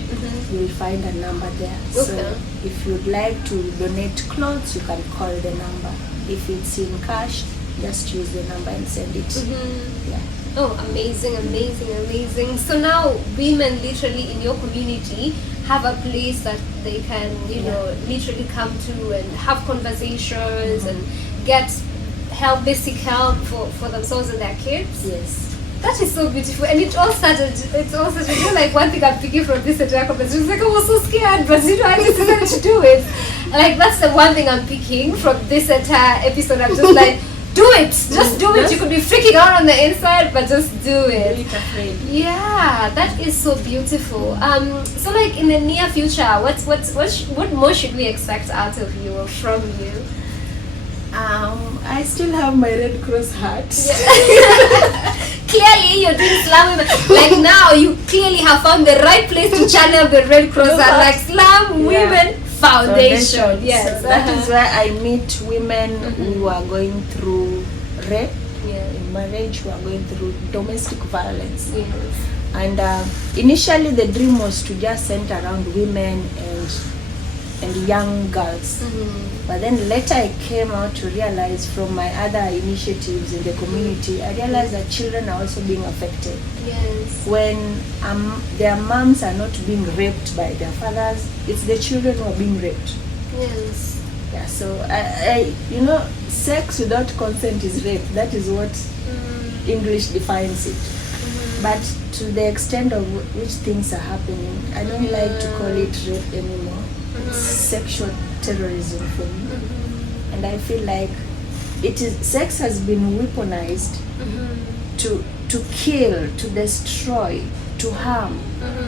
You will find a number there. Okay. So if you'd like to donate clothes, you can call the number. If it's in cash, just use the number and send it. Yeah. Oh, amazing. So now women literally in your community have a place that they can, you know, literally come to and have conversations and get help, basic help for themselves and their kids. Yes. That is so beautiful, and it all started, you know, like one thing I'm picking from this entire conversation is like, I was so scared, but you know, I just decided to do it. Like, that's the one thing I'm picking from this entire episode. I'm just like, do it, just do it. You could be freaking out on the inside, but just do it. Do it afraid. Yeah, that is so beautiful. So like in the near future, what more should we expect out of you or from you? I still have my Red Cross hat. Clearly, you're doing Slum Women. Like now, you clearly have found the right place to channel the Red Cross at, like Slum Women Foundation. Yes, so that is where I meet women who are going through rape in marriage, who are going through domestic violence. Yes. And initially, the dream was to just center around women and young girls. But then later I came out to realize from my other initiatives in the community, I realized that children are also being affected. Yes. When their moms are not being raped by their fathers, it's the children who are being raped. Yes. Yeah, so I you know, sex without consent is rape. That is what English defines it. But to the extent of which things are happening, I don't like to call it rape anymore. It's sexual terrorism for me. And I feel like sex has been weaponized to kill, to destroy, to harm,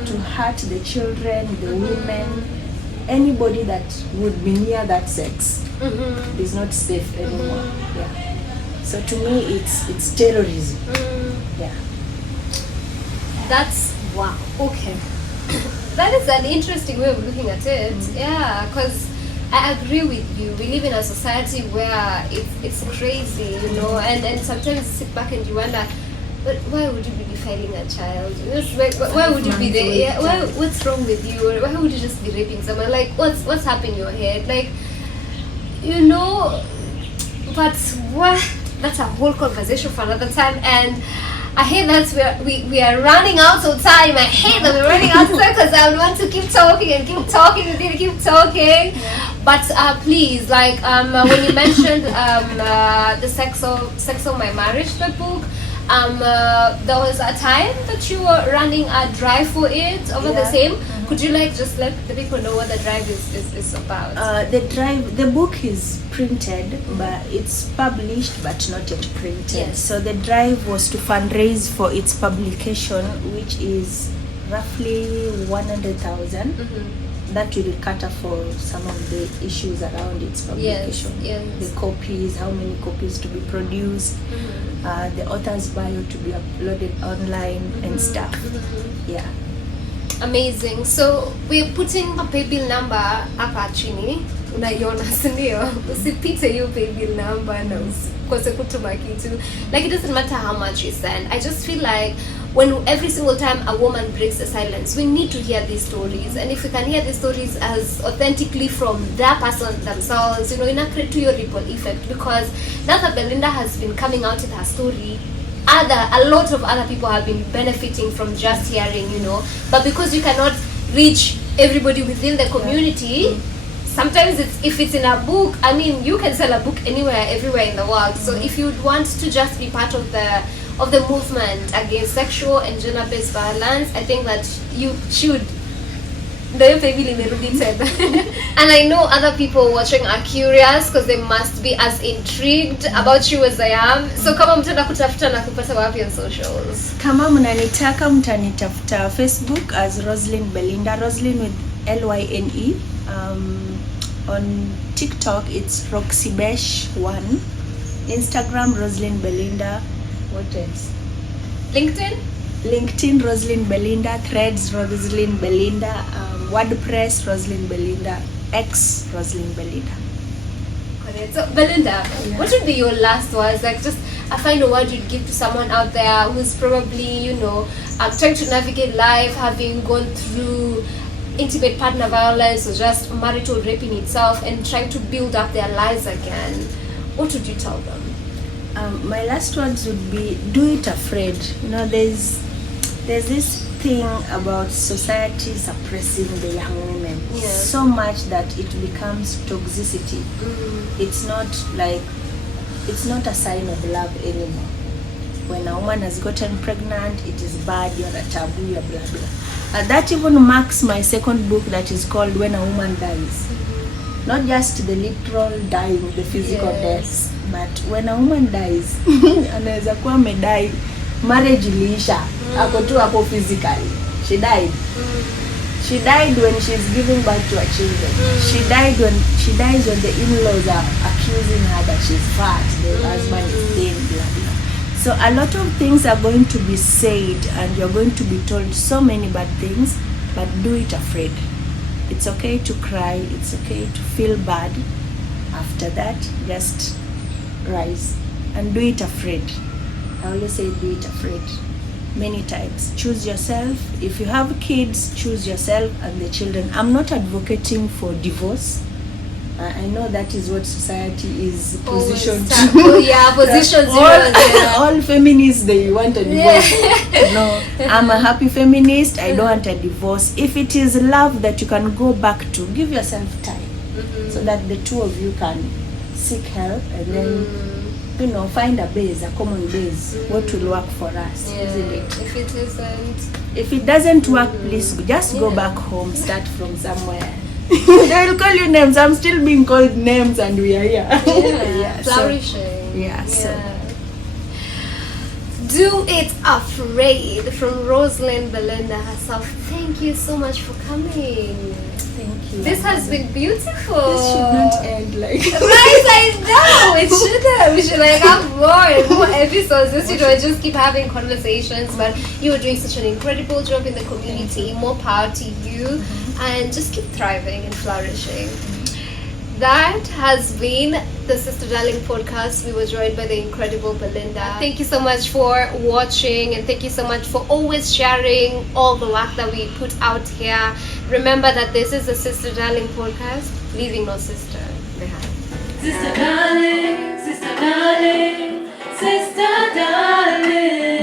to hurt the children, the women, anybody that would be near that sex is not safe anymore. Yeah. So to me it's terrorism. Yeah. That's wow. Okay. That is an interesting way of looking at it. Yeah, because I agree with you. We live in a society where it's crazy, you know, and sometimes you sit back and you wonder, but why would you be defiling a child? Why would you be there? Yeah, what's wrong with you? Why would you just be raping someone? Like, what's happening in your head? Like, you know, but what? That's a whole conversation for another time. And I hate that we are running out of time. I hate that we're running out of time because I would want to keep talking and keep talking and keep talking. But please, like when you mentioned the sex of my marriage, the book, there was a time that you were running a drive for it over the same. Could you like just let the people know what the drive is about? The book is printed, but it's published but not yet printed. Yes. So the drive was to fundraise for its publication, which is roughly 100,000. That will cater for some of the issues around its publication. Yes. The copies, how many copies to be produced, the author's bio to be uploaded online and stuff. Yeah. Amazing. So we're putting a paybill number hapa chini. Unaiona, si ndio? Usipite hiyo paybill number na usikose kutuma kitu. Like, it doesn't matter how much you send. I just feel like when every single time a woman breaks the silence, we need to hear these stories. And if we can hear these stories as authentically from their person themselves, you know, in a create to your ripple effect. Because now that Belinda has been coming out with her story, a lot of other people have been benefiting from just hearing, you know. But because you cannot reach everybody within the community, sometimes if it's in a book, I mean, you can sell a book anywhere, everywhere in the world. So if you would want to just be part of the movement against sexual and gender-based violence, I think that you should. And I know other people watching are curious because they must be as intrigued about you as I am. So kama mtenda kutafuta na kupata wapi on socials? Kama mnanitaka mtanitafuta Facebook as Roselyne Belinda, Roselyne with Lyne. On TikTok it's RoxyBesh1. Instagram Roselyne Belinda. What else? LinkedIn Roselyne Belinda, Threads Roselyne Belinda, WordPress Roselyne Belinda, X Roselyne Belinda. Correct. So Belinda, what would be your last words? Like, just a final word you'd give to someone out there who's probably, you know, trying to navigate life, having gone through intimate partner violence or just marital rape in itself, and trying to build up their lives again. What would you tell them? My last words would be, do it afraid. You know, there's this thing about society suppressing the young women Yeah. so much that it becomes toxicity. It's not a sign of love anymore. When a woman has gotten pregnant, it is bad, you're a taboo, you're blah blah. That even marks my second book that is called When a Woman Dies. Not just the literal dying, the physical death, but when a woman dies, anaweza kuwa amedai, marriage iliisha, ako tu hapo physically. She died. She died when she's giving birth to her children. She dies when the in-laws are accusing her that she's fat, the husband is thin, blah blah. So a lot of things are going to be said, and you're going to be told so many bad things, but do it afraid. It's okay to cry, it's okay to feel bad. After that, just rise and do it afraid. I always say do it afraid. Many times. Choose yourself. If you have kids, choose yourself and the children. I'm not advocating for divorce. I know that is what society is positioned to. Yeah, positions. All feminists, they want a divorce. No, I'm a happy feminist. I don't want a divorce. If it is love that you can go back to, give yourself time so that the two of you can seek help and then, find a base, a common base. What will work for us, isn't it? If it doesn't work, please just go back home. Start from somewhere. They will call you names. I'm still being called names, and we are here. Flourishing. So Do It Afraid from Roselyne Belinda herself. Thank you so much for coming. Thank you. This has been beautiful. This should not end like Right, I know. It shouldn't. We should have more episodes. Just keep having conversations. But you are doing such an incredible job in the community. More power to you, and just keep thriving and flourishing. That has been the Sister Darling podcast. We were joined by the incredible Belinda. Thank you so much for watching, and thank you so much for always sharing all the work that we put out here. Remember that this is the Sister Darling podcast, leaving no sister behind. Sister darling, sister darling, sister darling.